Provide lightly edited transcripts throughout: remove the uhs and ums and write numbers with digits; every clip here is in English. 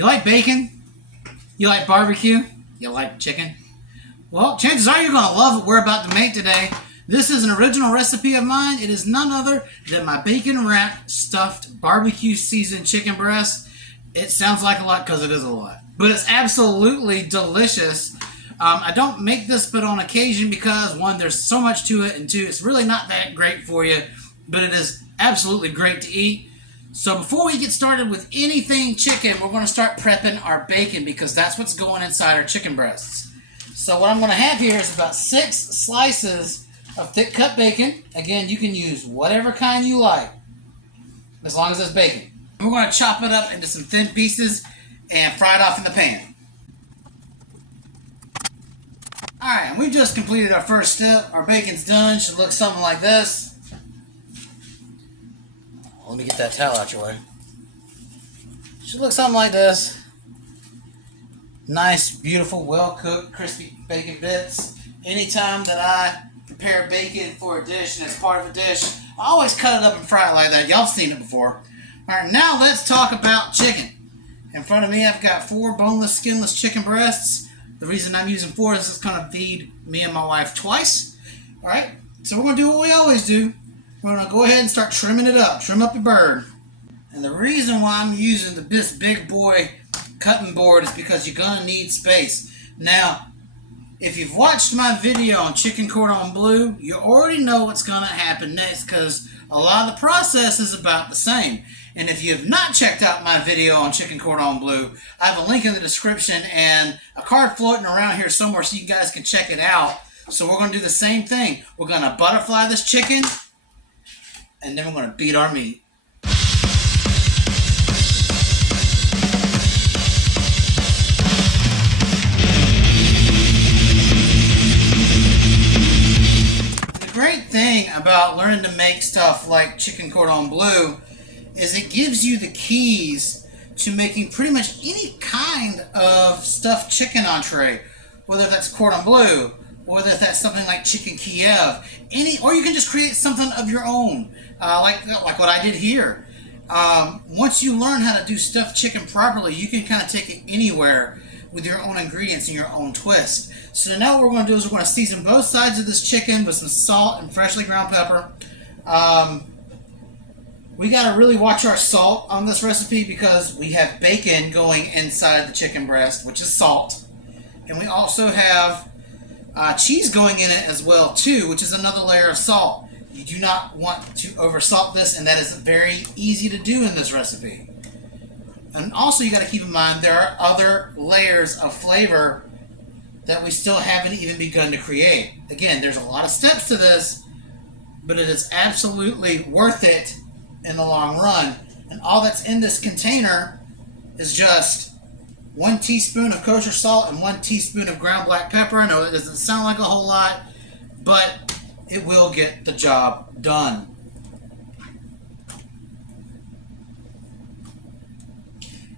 You like bacon? You like barbecue? You like chicken? Well, chances are you're going to love what we're about to make today. This is an original recipe of mine. It is none other than my bacon wrapped stuffed barbecue seasoned chicken breast. It sounds like a lot because it is a lot, but it's absolutely delicious. I don't make this but on occasion because, one, there's so much to it, and two, it's really not that great for you, but it is absolutely great to eat. So before we get started with anything chicken, we're going to start prepping our bacon because that's what's going inside our chicken breasts. So what I'm going to have here is about 6 slices of thick cut bacon. Again, you can use whatever kind you like, as long as it's bacon. We're going to chop it up into some thin pieces and fry it off in the pan. Alright, and we've just completed our first step. Our bacon's done. Should look something like this. Let me get that towel out your way. Should look something like this. Nice, beautiful, well-cooked, crispy bacon bits. Anytime that I prepare bacon for a dish and it's part of a dish, I always cut it up and fry it like that. Y'all have seen it before. Alright, now let's talk about chicken. In front of me, I've got 4 boneless, skinless chicken breasts. The reason I'm using 4 is it's going to feed me and my wife twice. Alright, so we're going to do what we always do. We're going to go ahead and start trimming it up. Trim up your bird. And the reason why I'm using this big boy cutting board is because you're going to need space. Now, if you've watched my video on chicken cordon bleu, you already know what's going to happen next because a lot of the process is about the same. And if you have not checked out my video on chicken cordon bleu, I have a link in the description and a card floating around here somewhere so you guys can check it out. So we're going to do the same thing. We're going to butterfly this chicken, and then we're going to beat our meat. The great thing about learning to make stuff like chicken cordon bleu is it gives you the keys to making pretty much any kind of stuffed chicken entree, whether that's cordon bleu, whether that's something like chicken Kiev, or you can just create something of your own, like what I did here. Once you learn how to do stuffed chicken properly, you can kind of take it anywhere with your own ingredients and your own twist. So now what we're going to do is we're going to season both sides of this chicken with some salt and freshly ground pepper. We got to really watch our salt on this recipe because we have bacon going inside the chicken breast, which is salt. And we also have cheese going in it as well too, which is another layer of salt. You do not want to oversalt this, and that is very easy to do in this recipe. And also you got to keep in mind there are other layers of flavor that we still haven't even begun to create. Again, there's a lot of steps to this, but it is absolutely worth it in the long run. And all that's in this container is just 1 teaspoon of kosher salt and 1 teaspoon of ground black pepper. I know it doesn't sound like a whole lot, but it will get the job done.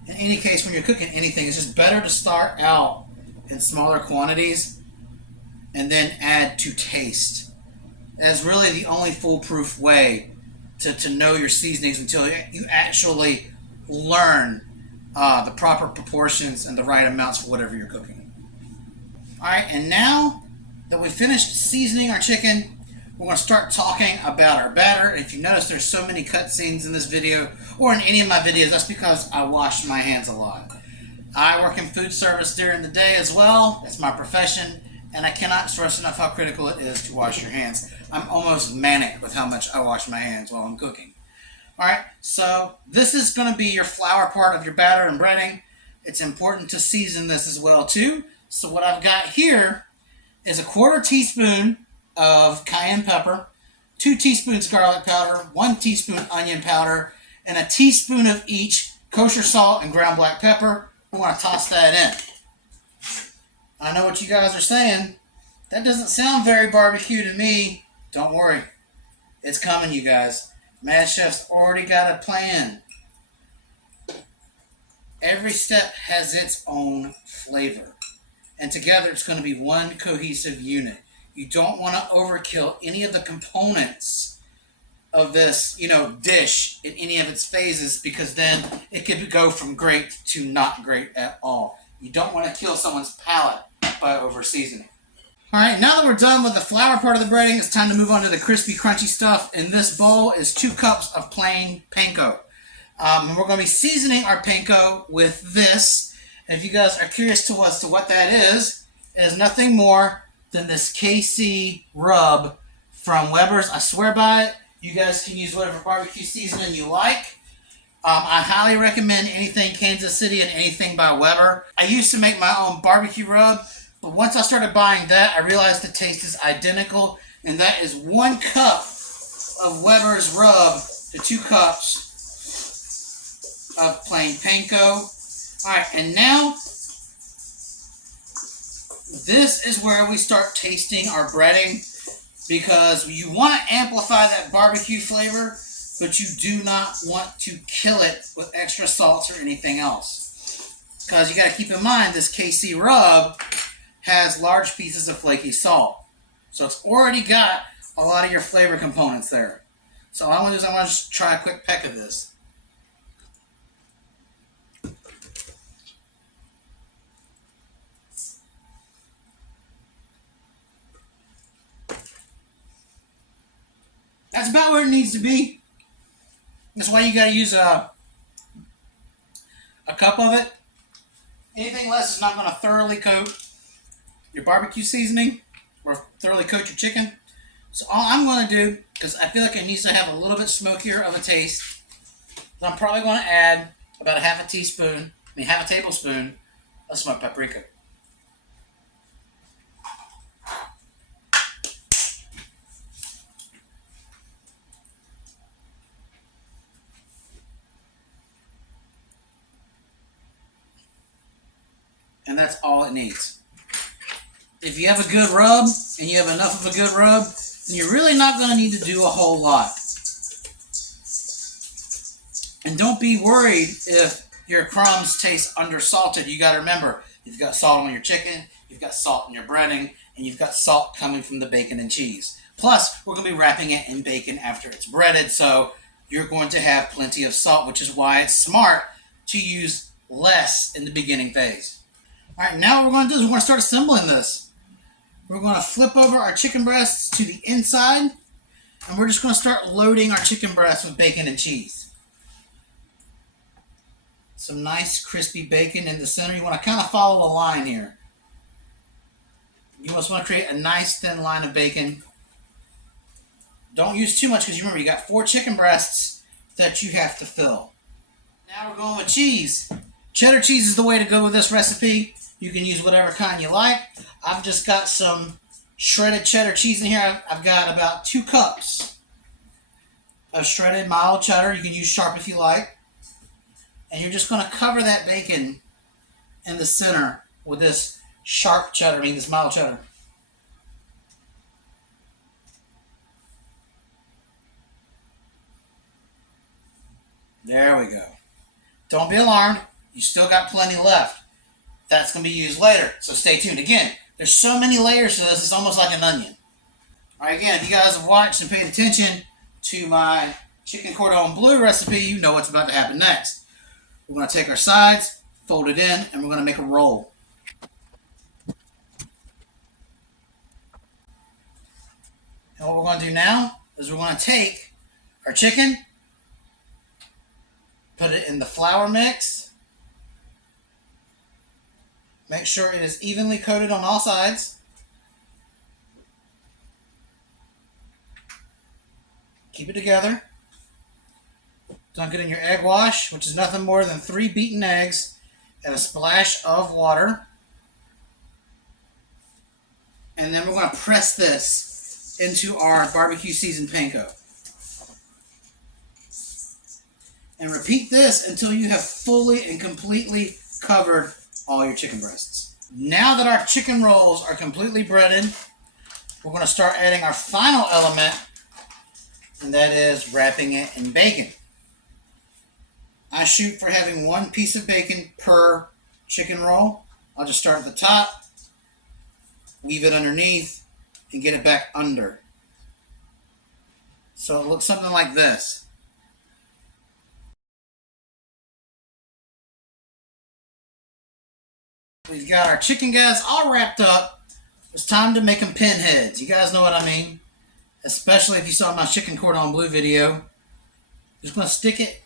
In any case, when you're cooking anything, it's just better to start out in smaller quantities and then add to taste. That's really the only foolproof way to know your seasonings until you actually learn the proper proportions and the right amounts for whatever you're cooking. Alright, and now that we've finished seasoning our chicken, we're going to start talking about our batter. And if you notice there's so many cutscenes in this video, or in any of my videos, that's because I wash my hands a lot. I work in food service during the day as well. That's my profession, and I cannot stress enough how critical it is to wash your hands. I'm almost manic with how much I wash my hands while I'm cooking. Alright, so this is going to be your flour part of your batter and breading. It's important to season this as well too. So what I've got here is a 1/4 teaspoon of cayenne pepper, 2 teaspoons garlic powder, 1 teaspoon onion powder, and a teaspoon of each kosher salt and ground black pepper. We want to toss that in. I know what you guys are saying. That doesn't sound very barbecue to me. Don't worry. It's coming, you guys. Mad Chef's already got a plan. Every step has its own flavor. And together it's going to be one cohesive unit. You don't want to overkill any of the components of this, dish in any of its phases, because then it could go from great to not great at all. You don't want to kill someone's palate by over seasoning. All right, now that we're done with the flour part of the breading, it's time to move on to the crispy, crunchy stuff. In this bowl is 2 cups of plain panko. We're going to be seasoning our panko with this. And if you guys are curious as to what that is, it is nothing more than this KC rub from Weber's. I swear by it. You guys can use whatever barbecue seasoning you like. I highly recommend anything Kansas City and anything by Weber. I used to make my own barbecue rub, but once I started buying that, I realized the taste is identical, and that is 1 cup of Weber's rub to 2 cups of plain panko. Alright, and now this is where we start tasting our breading, because you want to amplify that barbecue flavor, but you do not want to kill it with extra salts or anything else. Because you got to keep in mind, this KC rub has large pieces of flaky salt. So it's already got a lot of your flavor components there. So all I'm going to do is I'm going to just try a quick peck of this. That's about where it needs to be. That's why you got to use a cup of it. Anything less is not going to thoroughly coat your barbecue seasoning or thoroughly coat your chicken. So all I'm going to do, because I feel like it needs to have a little bit smokier of a taste, I'm probably going to add about half a tablespoon of smoked paprika. And that's all it needs. If you have a good rub, and you have enough of a good rub, then you're really not going to need to do a whole lot. And don't be worried if your crumbs taste undersalted. You got to remember, you've got salt on your chicken, you've got salt in your breading, and you've got salt coming from the bacon and cheese. Plus, we're going to be wrapping it in bacon after it's breaded, so you're going to have plenty of salt, which is why it's smart to use less in the beginning phase. All right, now what we're going to do is we're going to start assembling this. We're going to flip over our chicken breasts to the inside, and we're just going to start loading our chicken breasts with bacon and cheese. Some nice crispy bacon in the center. You want to kind of follow the line here. You just want to create a nice thin line of bacon. Don't use too much, because you remember you got 4 chicken breasts that you have to fill. Now we're going with cheese. Cheddar cheese is the way to go with this recipe. You can use whatever kind you like. I've just got some shredded cheddar cheese in here. I've got about 2 cups of shredded mild cheddar. You can use sharp if you like. And you're just going to cover that bacon in the center with this sharp cheddar, this mild cheddar. There we go. Don't be alarmed. You still got plenty left. That's going to be used later, so stay tuned. Again, there's so many layers to this, it's almost like an onion. All right, again, if you guys have watched and paid attention to my chicken cordon bleu recipe, you know what's about to happen next. We're going to take our sides, fold it in, and we're going to make a roll. And what we're going to do now is we're going to take our chicken, put it in the flour mix. Make sure it is evenly coated on all sides. Keep it together. Dunk it in your egg wash, which is nothing more than 3 beaten eggs and a splash of water. And then we're going to press this into our barbecue seasoned panko. And repeat this until you have fully and completely covered all your chicken breasts. Now that our chicken rolls are completely breaded, we're going to start adding our final element, and that is wrapping it in bacon. I shoot for having 1 piece of bacon per chicken roll. I'll just start at the top, weave it underneath, and get it back under. So it looks something like this. We've got our chicken, guys, all wrapped up. It's time to make them pinheads. You guys know what I mean? Especially if you saw my chicken cordon bleu video. Just going to stick it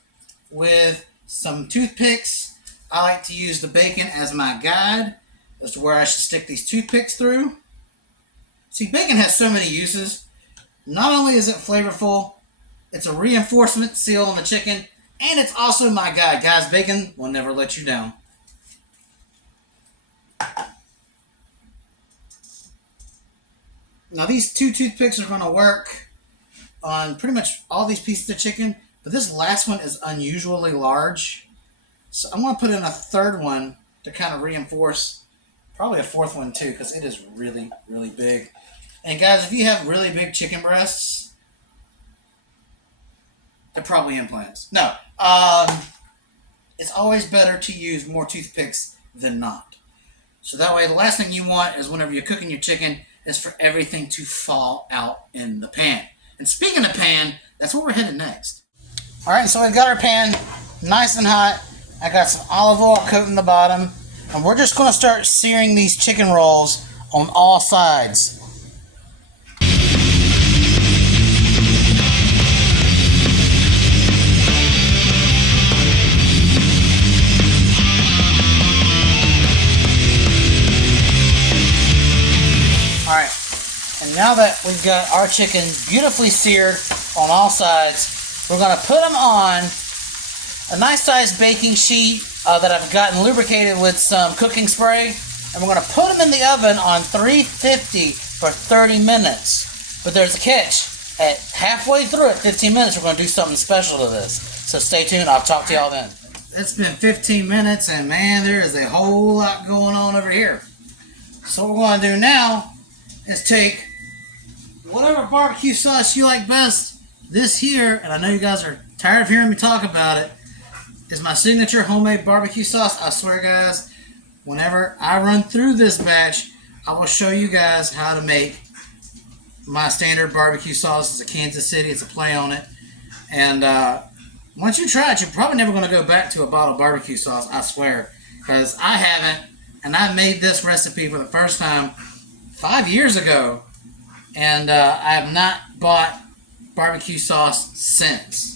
with some toothpicks. I like to use the bacon as my guide as to where I should stick these toothpicks through. See, bacon has so many uses. Not only is it flavorful, it's a reinforcement seal on the chicken, and it's also my guide. Guys, bacon will never let you down. Now these two toothpicks are going to work on pretty much all these pieces of chicken, but this last one is unusually large. So I'm going to put in a third one to kind of reinforce, probably a fourth one too, because it is really, really big. And guys, if you have really big chicken breasts, they're probably implants. No, it's always better to use more toothpicks than not. So that way, the last thing you want is whenever you're cooking your chicken is for everything to fall out in the pan. And speaking of pan, that's where we're headed next. All right, so we've got our pan nice and hot. I got some olive oil coating the bottom. And we're just going to start searing these chicken rolls on all sides. Alright, and now that we've got our chicken beautifully seared on all sides, we're going to put them on a nice sized baking sheet that I've gotten lubricated with some cooking spray, and we're going to put them in the oven on 350 for 30 minutes. But there's a catch. At halfway through it, 15 minutes, we're going to do something special to this. So stay tuned. I'll talk to y'all then. It's been 15 minutes, and man, there is a whole lot going on over here. So what we're going to do now is take whatever barbecue sauce you like best. This here, and I know you guys are tired of hearing me talk about it, is my signature homemade barbecue sauce. I swear, guys, whenever I run through this batch, I will show you guys how to make my standard barbecue sauce. It's a Kansas City. It's a play on it. And once you try it, you're probably never going to go back to a bottle of barbecue sauce, I swear. Because I haven't, and I made this recipe for the first time 5 years ago, and I have not bought barbecue sauce since.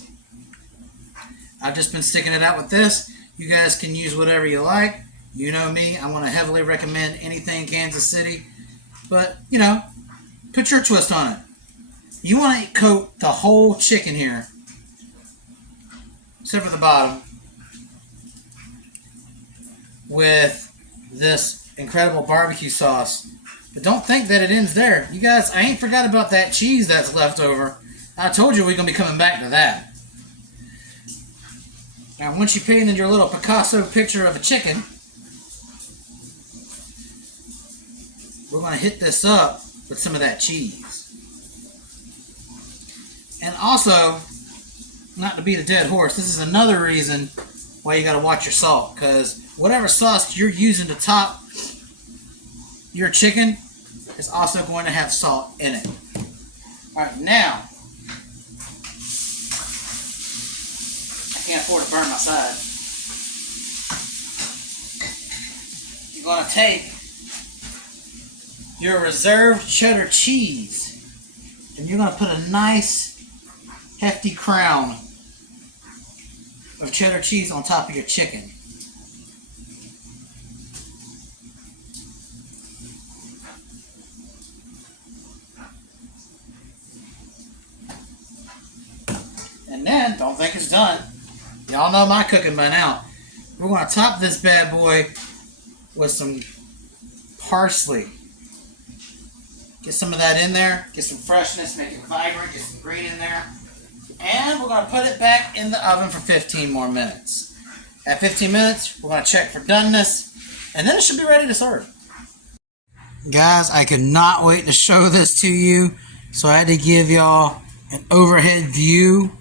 I've just been sticking it out with this. You guys can use whatever you like. You know me, I want to heavily recommend anything Kansas City, but you know, put your twist on it. You want to coat the whole chicken here, except for the bottom, with this incredible barbecue sauce. But don't think that it ends there. You guys, I ain't forgot about that cheese that's left over. I told you we're going to be coming back to that. Now, once you painted your little Picasso picture of a chicken, we're going to hit this up with some of that cheese. And also, not to beat a dead horse, this is another reason why you got to watch your salt. Because whatever sauce you're using to top your chicken is also going to have salt in it. Alright, now, I can't afford to burn my side. You're going to take your reserved cheddar cheese and you're going to put a nice hefty crown of cheddar cheese on top of your chicken. And then, don't think it's done. Y'all know my cooking by now. We're going to top this bad boy with some parsley. Get some of that in there. Get some freshness, make it vibrant, get some green in there. And we're going to put it back in the oven for 15 more minutes. At 15 minutes, we're going to check for doneness, and then it should be ready to serve. Guys, I could not wait to show this to you, so I had to give y'all an overhead view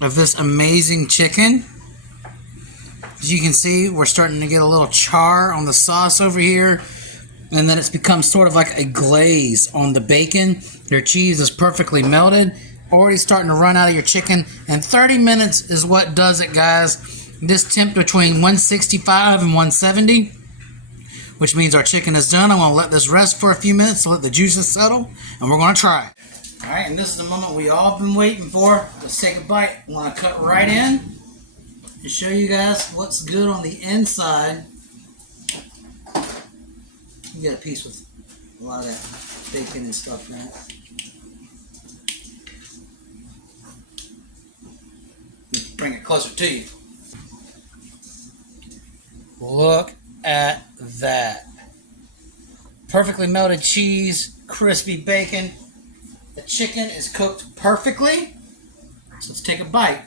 of this amazing chicken. As you can see, we're starting to get a little char on the sauce over here. and then it's become sort of like a glaze on the bacon. Your cheese is perfectly melted, already starting to run out of your chicken, and 30 minutes is what does it, guys. This temp between 165 and 170, which means our chicken is done. I want to let this rest for a few minutes to let the juices settle, and we're going to try it. All right, and this is the moment we all been waiting for. Let's take a bite. I want to cut right in and show you guys what's good on the inside. You get a piece with a lot of that bacon and stuff in it. Bring it closer to you. Look at that. Perfectly melted cheese, crispy bacon. The chicken is cooked perfectly. So let's take a bite.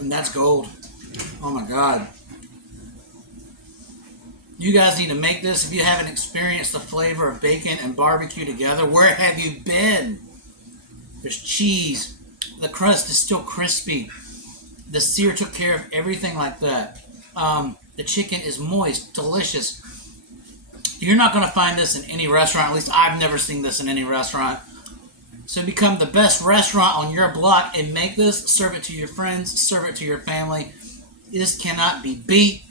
And that's gold. Oh my God. You guys need to make this. If you haven't experienced the flavor of bacon and barbecue together, where have you been? There's cheese. The crust is still crispy. The sear took care of everything like that. The chicken is moist, delicious. You're not going to find this in any restaurant. At least I've never seen this in any restaurant. So become the best restaurant on your block and make this. Serve it to your friends. Serve it to your family. This cannot be beat.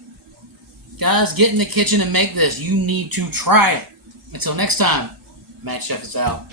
Guys, get in the kitchen and make this. You need to try it. Until next time, Matt Chef is out.